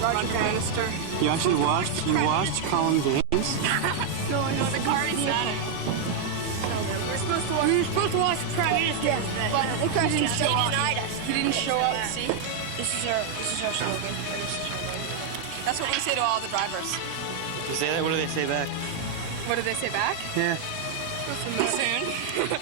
Roger Prime Minister. You actually watched Colin James? No, the car is static. We were supposed to watch the Prime Minister, but he didn't show up. He didn't show up. See, this is our slogan. That's what we say to all the drivers. You say that? What do they say back? What do they say back? Yeah. Soon.